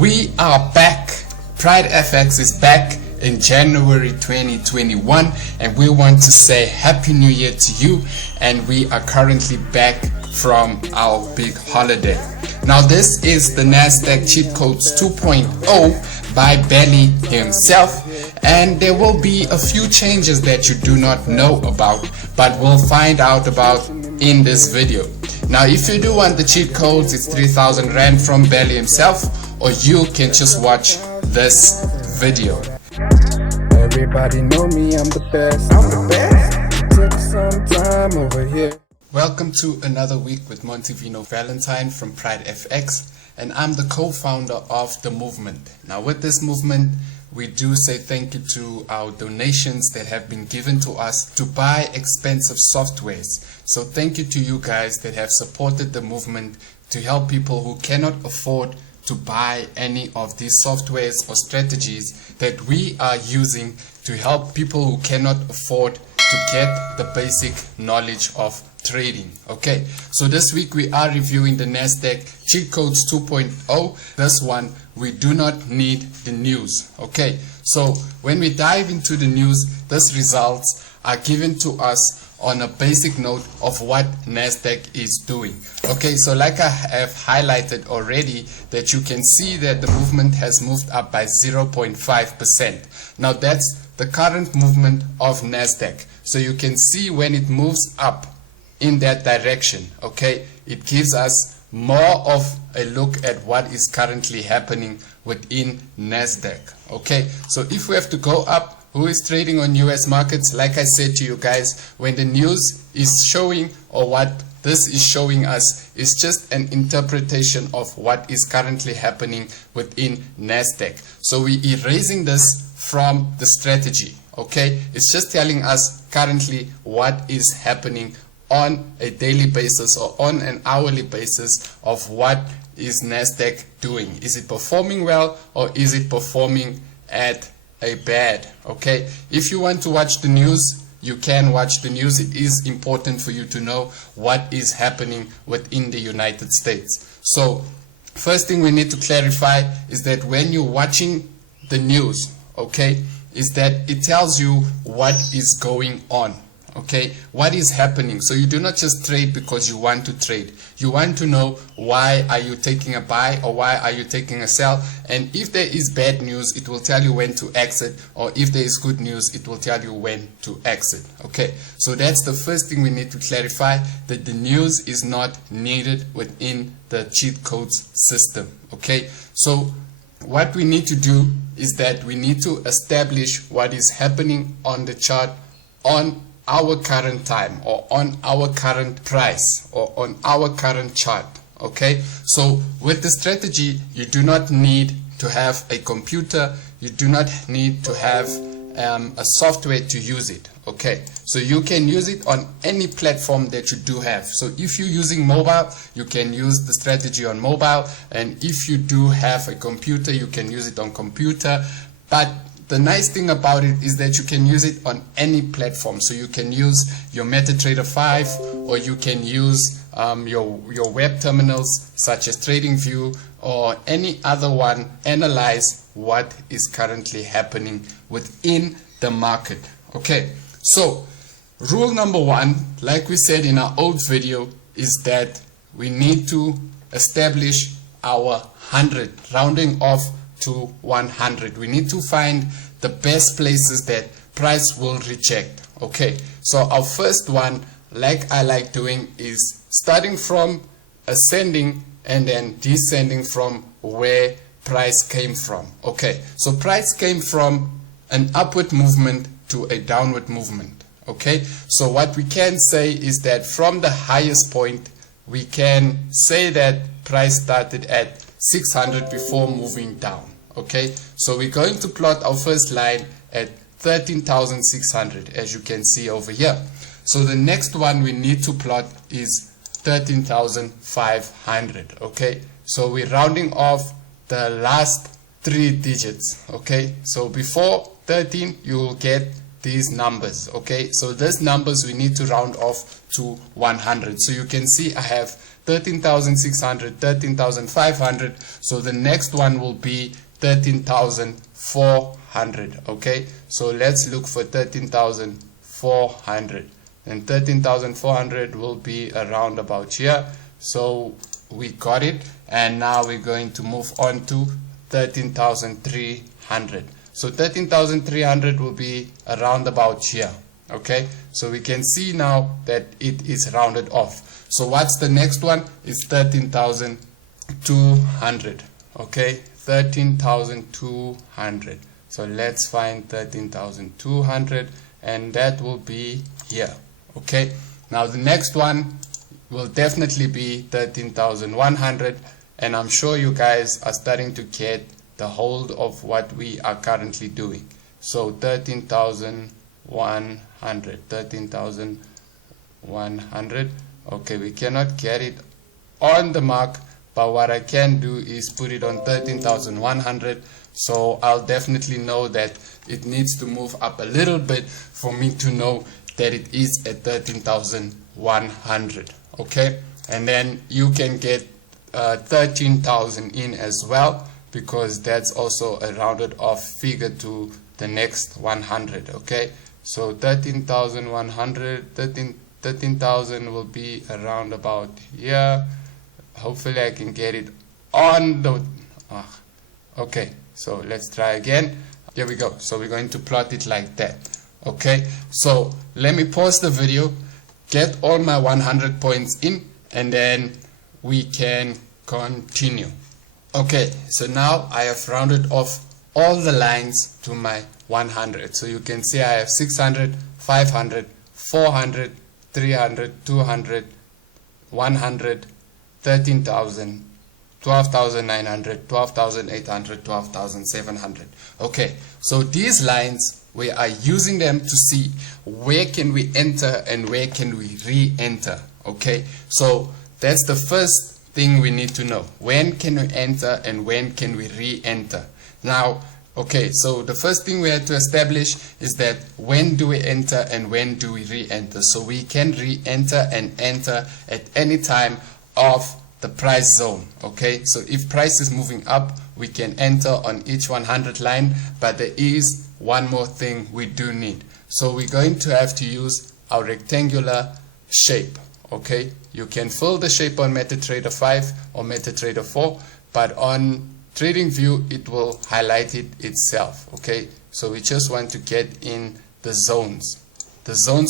We are back. Pride FX is back in January 2021, and we want to say Happy New Year to you. And we are currently back from our big holiday. Now this is the Nasdaq Cheat Codes 2.0 by Belly himself, and there will be a few changes that you do not know about, but we'll find out about in this video. Now if you do want the cheat codes, it's 3,000 Rand from Belly himself, or you can just watch this video. Everybody know me, I'm the best. I'm the best. Took some time over here. Welcome to another week with Montivino Valentine from Pride FX, and I'm the co-founder of the movement. Now with this movement, we do say thank you to our donations that have been given to us to buy expensive softwares. So thank you to you guys that have supported the movement to help people who cannot afford to buy any of these softwares or strategies that we are using to help people who cannot afford to get the basic knowledge of trading. Okay, so this week we are reviewing the Nasdaq Cheat Codes 2.0. This one, we do not need the news. Okay, so when we dive into the news, these results are given to us on a basic note of what Nasdaq is doing. Okay, so like I have highlighted already, that you can see that the movement has moved up by 0.5%. Now that's the current movement of Nasdaq. So you can see when it moves up in that direction, okay, it gives us more of a look at what is currently happening within Nasdaq. Okay, so if we have to go up, who is trading on US markets? Like I said to you guys, when the news is showing, or what this is showing us, is just an interpretation of what is currently happening within Nasdaq. So we erasing this from the strategy. Okay, it's just telling us currently what is happening on a daily basis or on an hourly basis of what is Nasdaq doing. Is it performing well, or is it performing at a bad? Okay, if you want to watch the news, you can watch the news. It is important for you to know what is happening within the United States. So first thing we need to clarify is that when you're watching the news, okay, is that it tells you what is going on. Okay, what is happening? So you do not just trade because you want to trade. You want to know why are you taking a buy, or why are you taking a sell. And if there is bad news, it will tell you when to exit, or if there is good news, it will tell you when to exit. Okay, so that's the first thing we need to clarify, that the news is not needed within the cheat codes system. Okay, so what we need to do is that we need to establish what is happening on the chart on our current time, or on our current price, or on our current chart. Okay, so with the strategy, you do not need to have a computer, you do not need to have a software to use it. Okay, so you can use it on any platform that you do have. So if you're using mobile, you can use the strategy on mobile, and if you do have a computer, you can use it on computer. But the nice thing about it is that you can use it on any platform. So you can use your MetaTrader 5, or you can use your web terminals such as TradingView, or any other one. Analyze what is currently happening within the market. Okay, so rule number one, like we said in our old video, is that we need to establish our 100, rounding off to 100. We need to find the best places that price will reject. Okay, so our first one, like I like doing, is starting from ascending and then descending from where price came from. Okay, so price came from an upward movement to a downward movement. Okay, so what we can say is that from the highest point, we can say that price started at 600 before moving down. Okay, so we're going to plot our first line at 13,600, as you can see over here. So the next one we need to plot is 13,500. Okay, so we're rounding off the last three digits. Okay, so before 13 you will get these numbers. Okay, so these numbers we need to round off to 100. So you can see I have 13,600, 13,500. So the next one will be 13,400. Okay, so let's look for 13,400, and 13,400 will be around about here. So we got it, and now we're going to move on to 13,300. So 13,300 will be around about here. Okay, so we can see now that it is rounded off. So what's the next one? Is 13,200. Okay, 13,200. So let's find 13,200, and that will be here. Okay, now the next one will definitely be 13,100, and I'm sure you guys are starting to get the hold of what we are currently doing. So 13,100, 13,100. Okay, we cannot get it on the mark, but what I can do is put it on 13,100. So I'll definitely know that it needs to move up a little bit for me to know that it is at 13,100. Okay, and then you can get 13,000 in as well, because that's also a rounded off figure to the next 100. Okay, so 13,100, 13,000 will be around about here. Hopefully I can get it on the okay, so let's try again. Here we go. So we're going to plot it like that. Okay, so let me pause the video, get all my 100 points in, and then we can continue. Okay, so now I have rounded off all the lines to my 100. So you can see I have 600, 500, 400, 300, 200, 100, 13,000, 12,900, 12,800, 12,700. Okay, so these lines, we are using them to see where can we enter and where can we re-enter. Okay, so that's the first thing we need to know. When can we enter and when can we re-enter? Now, okay, so the first thing we have to establish is that when do we enter and when do we re-enter? So we can re-enter and enter at any time of the price zone. Okay, so if price is moving up, we can enter on each 100 line, but there is one more thing we do need. So we're going to have to use our rectangular shape. Okay, you can fill the shape on MetaTrader 5 or MetaTrader 4, but on TradingView it will highlight it itself. Okay, so we just want to get in the zones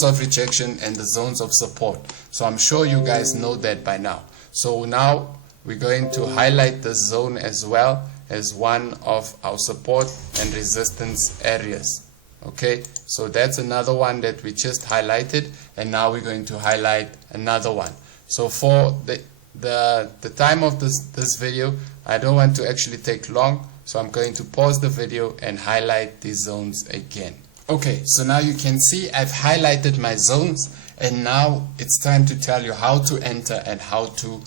of rejection and the zones of support. So I'm sure you guys know that by now. So now we're going to highlight the zone as well as one of our support and resistance areas. Okay, so that's another one that we just highlighted, and now we're going to highlight another one. So for the time of this video, I don't want to actually take long, so I'm going to pause the video and highlight these zones again. Okay, so now you can see I've highlighted my zones, and now it's time to tell you how to enter and how to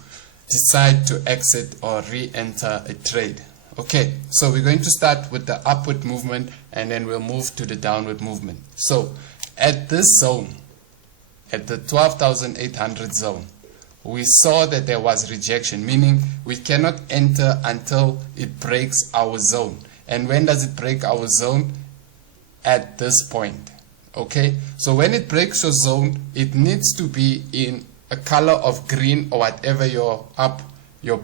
decide to exit or re-enter a trade. Okay, so we're going to start with the upward movement, and then we'll move to the downward movement. So at this zone, at the 12,800 zone, we saw that there was rejection, meaning we cannot enter until it breaks our zone. And when does it break our zone? At this point. Okay, so when it breaks your zone, it needs to be in a color of green or whatever your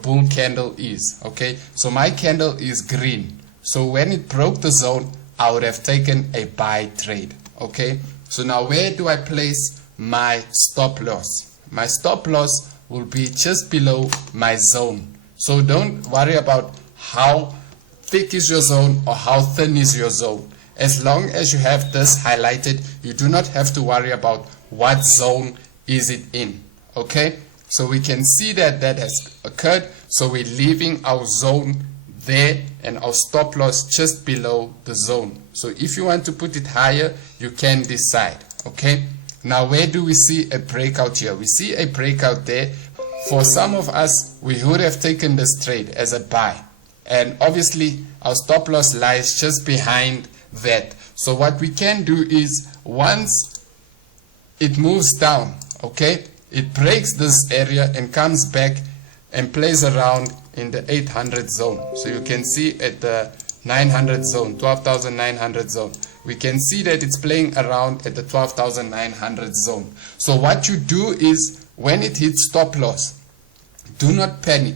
bull candle is. Okay, so my candle is green, so when it broke the zone, I would have taken a buy trade. Okay, so now where do I place my stop loss? My stop loss will be just below my zone. So don't worry about how thick is your zone or how thin is your zone. As long as you have this highlighted, you do not have to worry about what zone is it in. Okay, so we can see that that has occurred, so we're leaving our zone there and our stop loss just below the zone. So if you want to put it higher, you can decide. Okay, now where do we see a breakout here? We see a breakout there. For some of us, we would have taken this trade as a buy, and obviously our stop loss lies just behind that. So what we can do is, once it moves down, okay, it breaks this area and comes back and plays around in the 800 zone. So you can see at the 900 zone, 12,900 zone, we can see that it's playing around at the 12,900 zone. So what you do is, when it hits stop loss, do not panic.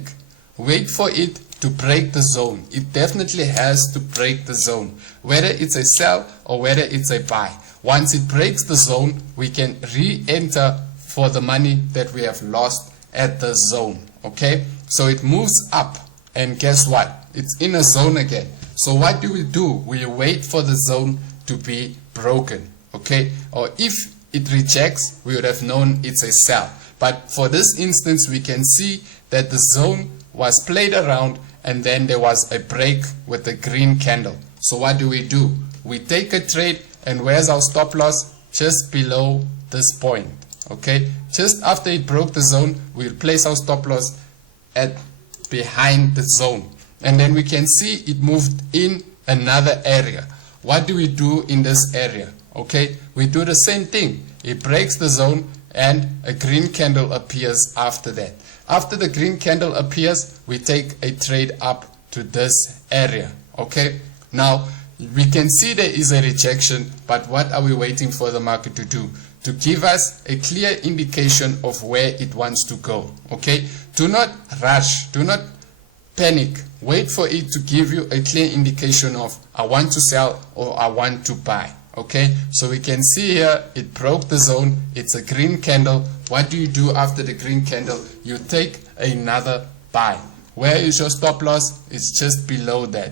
Wait for it to break the zone. It definitely has to break the zone, whether it's a sell or whether it's a buy. Once it breaks the zone, we can re-enter for the money that we have lost at the zone. Okay, so it moves up, and guess what? It's in a zone again. So what do? We wait for the zone to be broken. Okay, or if it rejects, we would have known it's a sell. But for this instance, we can see that the zone was played around and then there was a break with a green candle. So what do? We take a trade, and where's our stop loss? Just below this point. Okay, just after it broke the zone, we'll place our stop loss at behind the zone, and then we can see it moved in another area. What do we do in this area? Okay, we do the same thing. It breaks the zone and a green candle appears after that. After the green candle appears, we take a trade up to this area. Okay, now we can see there is a rejection, but what are we waiting for the market to do? To give us a clear indication of where it wants to go. Okay, do not rush, do not panic. Wait for it to give you a clear indication of, I want to sell or I want to buy. Okay, so we can see here it broke the zone. It's a green candle. What do you do after the green candle? You take another buy. Where is your stop loss? It's just below that.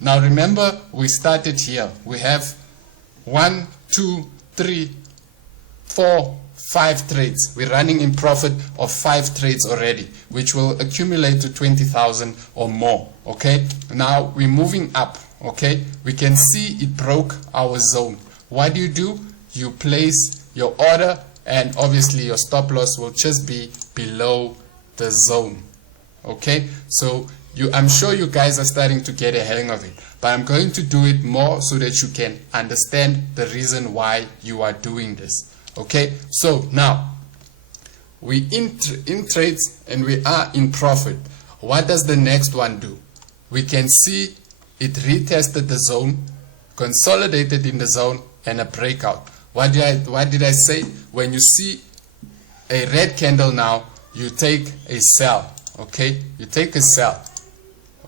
Now remember, we started here. We have 1, 2, 3, 4, 5 trades. We're running in profit of 5 trades already, which will accumulate to 20,000 or more. Okay, now we're moving up. Okay, we can see it broke our zone. What do? You place your order, and obviously your stop loss will just be below the zone. Okay, so I'm sure you guys are starting to get a hang of it, but I'm going to do it more so that you can understand the reason why you are doing this. Okay, so now we in trades and we are in profit. What does the next one do? We can see it retested the zone, consolidated in the zone, and a breakout. What did I say? When you see a red candle now, you take a sell. Okay, you take a sell.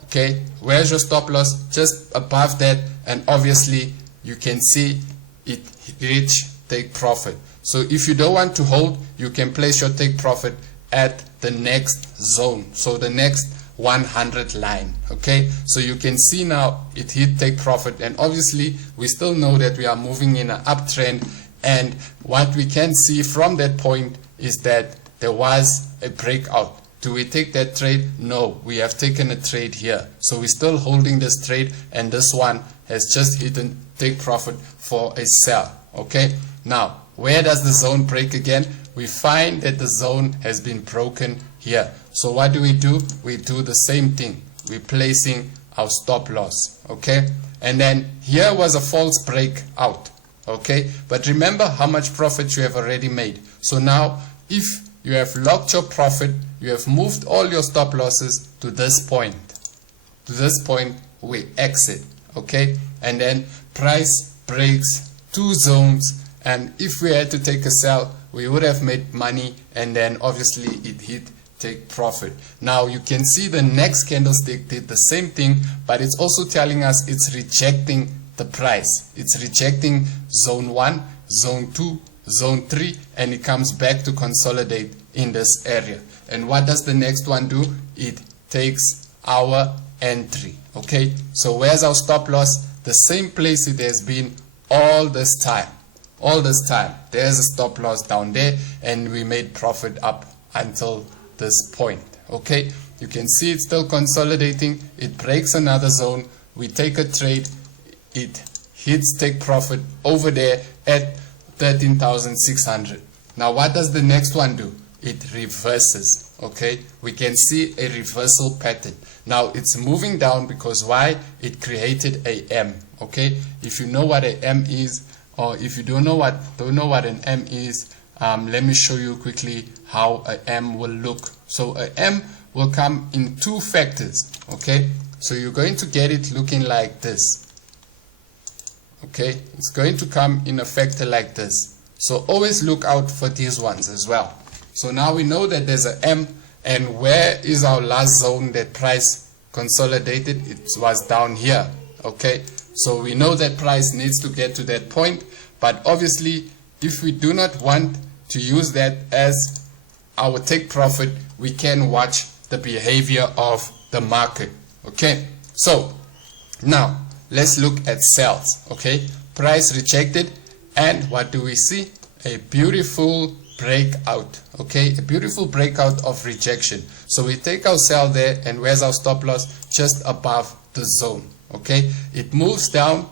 Okay, where's your stop loss? Just above that, and obviously you can see it reach take profit. So if you don't want to hold, you can place your take profit at the next zone, so the next 100 line. Okay, so you can see now it hit take profit, and obviously we still know that we are moving in an uptrend, and what we can see from that point is that there was a breakout. Do we take that trade? No, we have taken a trade here, so we're still holding this trade, and this one has just hit and take profit for a sell. Okay, now where does the zone break again? We find that the zone has been broken here. So what do? We do the same thing. We're placing our stop loss. Okay, and then here was a false breakout. Okay, but remember how much profit you have already made. So now if you have locked your profit, you have moved all your stop losses to this point. To this point we exit. Okay, and then price breaks 2 zones, and if we had to take a sell, we would have made money, and then obviously it hit take profit. Now you can see the next candlestick did the same thing, but it's also telling us it's rejecting the price. It's rejecting zone 1, zone 2, zone 3, and it comes back to consolidate in this area. And what does the next one do? It takes our entry. Okay, so where's our stop loss? The same place it has been all this time. All this time there's a stop loss down there, and we made profit up until this point. Okay, you can see it's still consolidating. It breaks another zone, we take a trade, it hits take profit over there at 13,600. Now what does the next one do? It reverses. okay, we can see a reversal pattern. Now it's moving down because why? It created a M. Okay, if you know what a M is, or if you don't know what an M is, let me show you quickly how a M will look. So a M will come in two factors. Okay, so you're going to get it looking like this. Okay, it's going to come in a factor like this. So always look out for these ones as well. So now we know that there's a M, and where is our last zone that price consolidated? It was down here. Okay, so we know that price needs to get to that point, but obviously if we do not want to use that as our take profit, we can watch the behavior of the market. Okay, so now let's look at sales. Okay, price rejected, and what do we see? A beautiful breakout. Okay, a beautiful breakout of rejection. So we take our sell there, and where's our stop loss? Just above the zone. Okay, it moves down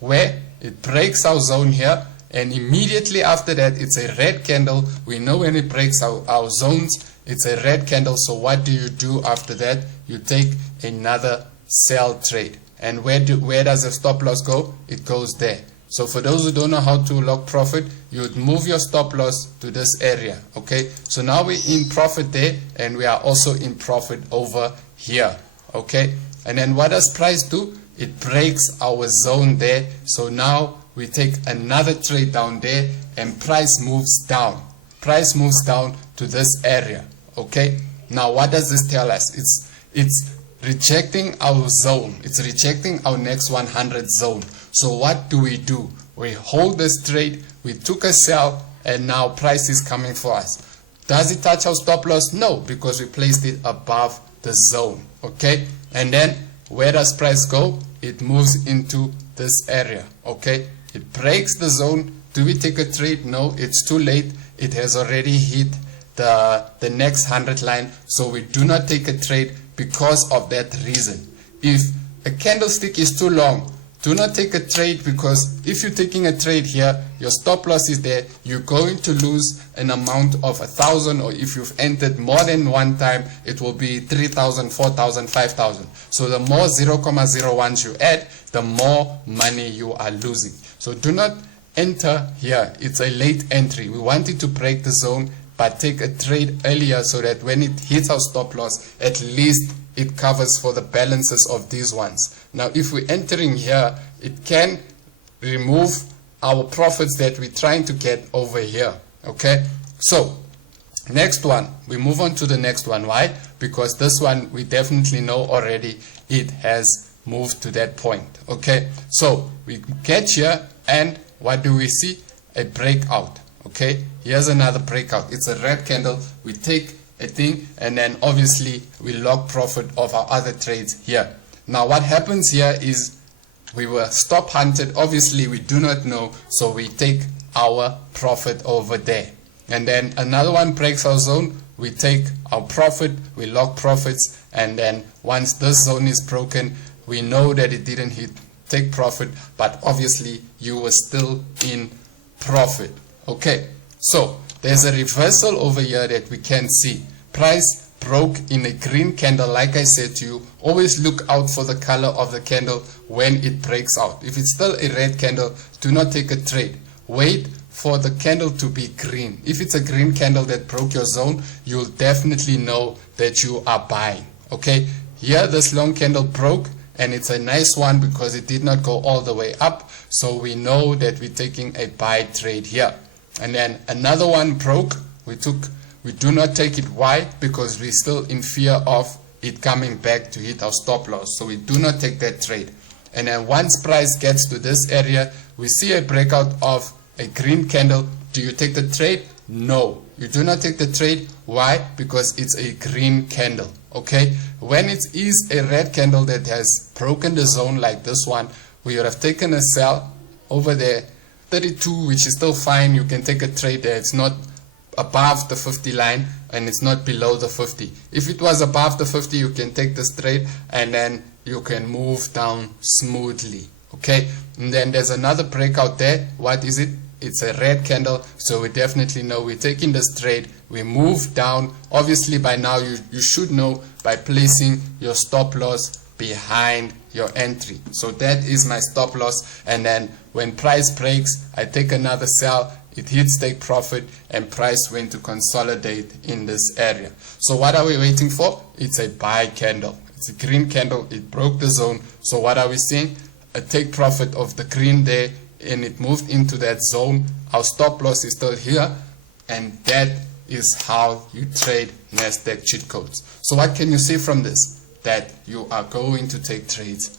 where it breaks our zone here, and immediately after that it's a red candle. We know when it breaks our zones, it's a red candle. So what do you do after that? You take another sell trade. And where does the stop loss go? It goes there. So for those who don't know how to lock profit, you would move your stop loss to this area. Okay, so now we're in profit there, and we are also in profit over here. Okay, and then what does price do? It breaks our zone there. So now we take another trade down there, and price moves down. Price moves down to this area. Okay, now what does this tell us? It's rejecting our zone. It's rejecting our next 100 zone. So what do? We hold this trade, we took a sell, and now price is coming for us. Does it touch our stop loss? No, because we placed it above the zone. Okay, and then where does price go? It moves into this area. Okay, it breaks the zone. Do we take a trade? No, it's too late. It has already hit the next 100 line, so we do not take a trade because of that reason. If a candlestick is too long, do not take a trade, because if you're taking a trade here, your stop loss is there, you're going to lose an amount of 1,000, or if you've entered more than one time, it will be 3,000, 4,000, 5,000. So the more 0.01s you add, the more money you are losing. So do not enter here. It's a late entry. We want it to break the zone, but take a trade earlier so that when it hits our stop loss, at least it covers for the balances of these ones. Now if we're entering here, it can remove our profits that we're trying to get over here. Okay, so next one, we move on to the next one. Why? Because this one we definitely know already it has moved to that point. Okay, so we get here, and what do we see? A breakout. Okay, here's another breakout. It's a red candle. We take a thing, and then obviously we lock profit of our other trades here. Now what happens here is we were stop hunted. Obviously we do not know, so we take our profit over there, and then another one breaks our zone. We take our profit, we lock profits, and then once this zone is broken, we know that it didn't hit take profit, but obviously you were still in profit. Okay, so there's a reversal over here that we can see. Price broke in a green candle. Like I said to you, always look out for the color of the candle when it breaks out. If it's still a red candle, do not take a trade. Wait for the candle to be green. If it's a green candle that broke your zone, you'll definitely know that you are buying. Okay, here this long candle broke, and it's a nice one because it did not go all the way up, so we know that we're taking a buy trade here. And then another one broke. We do not take it. Why? Because we're still in fear of it coming back to hit our stop loss, so we do not take that trade. And then once price gets to this area, we see a breakout of a green candle. Do you take the trade? No, you do not take the trade. Why? Because it's a green candle. Okay, when it is a red candle that has broken the zone like this one, we would have taken a sell over there 32, which is still fine. You can take a trade there. It's not above the 50 line, and it's not below the 50. If it was above the 50, you can take this trade, and then you can move down smoothly. Okay, and then there's another breakout there. What is it? it's a red candle, so we definitely know we're taking this trade. We move down. Obviously by now you should know by placing your stop loss behind your entry. So that is my stop loss, and then when price breaks, I take another sell, it hits take profit, and price went to consolidate in this area. So what are we waiting for? It's a buy candle. It's a green candle. It broke the zone. So what are we seeing? A take profit of the green there, and it moved into that zone. Our stop loss is still here, and that is how you trade Nasdaq cheat codes. So what can you see from this? That you are going to take trades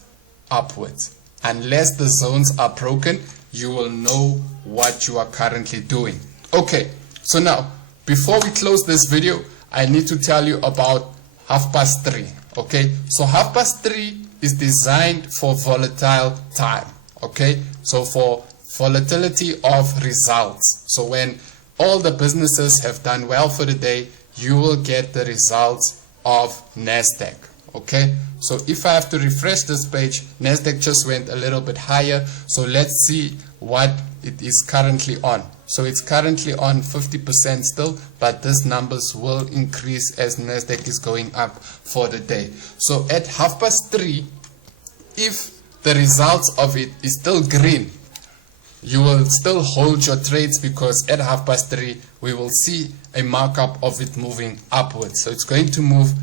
upwards. Unless the zones are broken, you will know what you are currently doing. Okay, so now before we close this video, I need to tell you about 3:30. Okay, so 3:30 is designed for volatile time. Okay, so for volatility of results. So when all the businesses have done well for the day, you will get the results of Nasdaq. Okay, so if I have to refresh this page, Nasdaq just went a little bit higher. So let's see what it is currently on. So it's currently on 50% still, but these numbers will increase as Nasdaq is going up for the day. So at 3:30, if the results of it is still green, you will still hold your trades, because at 3:30 we will see a markup of it moving upwards. So it's going to move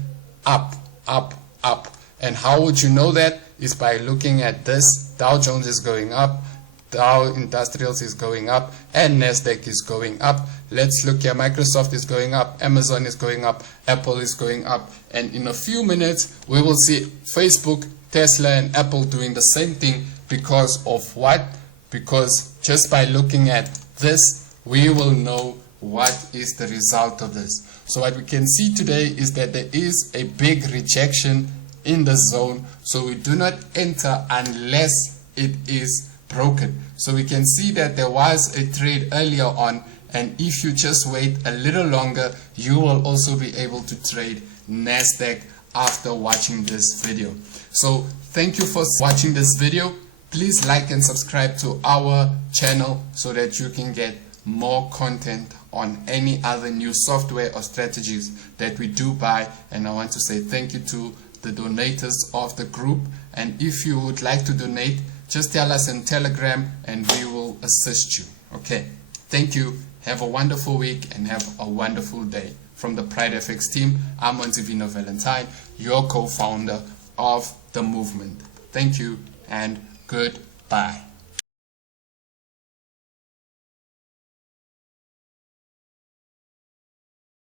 up, up, up. And how would you know that? Is by looking at this. Dow Jones is going up, Dow Industrials is going up, and Nasdaq is going up. Let's look here. Microsoft is going up, Amazon is going up, Apple is going up, and in a few minutes we will see Facebook, Tesla, and Apple doing the same thing. Because of what? Because just by looking at this, we will know what is the result of this. So what we can see today is that there is a big rejection in the zone, so we do not enter unless it is broken. So we can see that there was a trade earlier on, and if you just wait a little longer, you will also be able to trade Nasdaq after watching this video. So thank you for watching this video. Please like and subscribe to our channel so that you can get more content on any other new software or strategies that we do buy. And I want to say thank you to the donators of the group. And if you would like to donate, just tell us on Telegram and we will assist you. Okay, thank you. Have a wonderful week and have a wonderful day. From the Pride FX team, I'm Montivino Valentine, your co-founder of the movement. Thank you and goodbye.